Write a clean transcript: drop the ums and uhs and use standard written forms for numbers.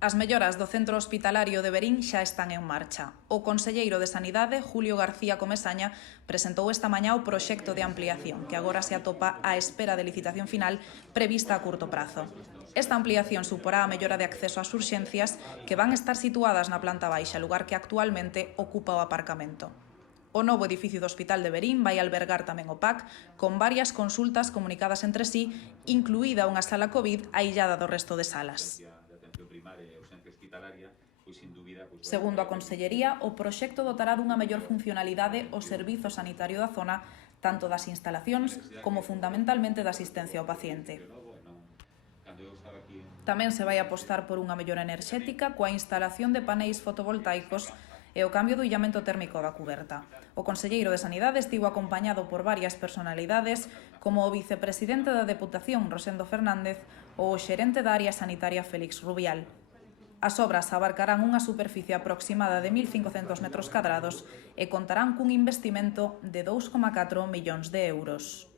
As melloras do centro hospitalario de Verín xa están en marcha. O conselleiro de Sanidade, Julio García Comesaña, presentou esta mañá o proxecto de ampliación, que agora se atopa á espera de licitación final prevista a curto prazo. Esta ampliación suporá a mellora de acceso ás urxencias que van estar situadas na planta baixa, lugar que actualmente ocupa o aparcamento. O novo edificio do Hospital de Verín vai albergar tamén o PAC, con varias consultas comunicadas entre sí, incluída unha sala COVID aillada do resto de salas. Segundo a Consellería, o proxecto dotará dunha mellor funcionalidade o servizo sanitario da zona, tanto das instalacións como fundamentalmente da asistencia ao paciente. Tamén se vai apostar por unha mellora enerxética coa instalación de paneis fotovoltaicos e o cambio do illamento térmico da cuberta. O conselleiro de Sanidade estivo acompañado por varias personalidades, como o vicepresidente da Deputación, Rosendo Fernández, ou o xerente da área sanitaria, Félix Rubial. As obras abarcarán unha superficie aproximada de 1.500 metros cadrados e contarán cun investimento de 2,4 millóns de euros.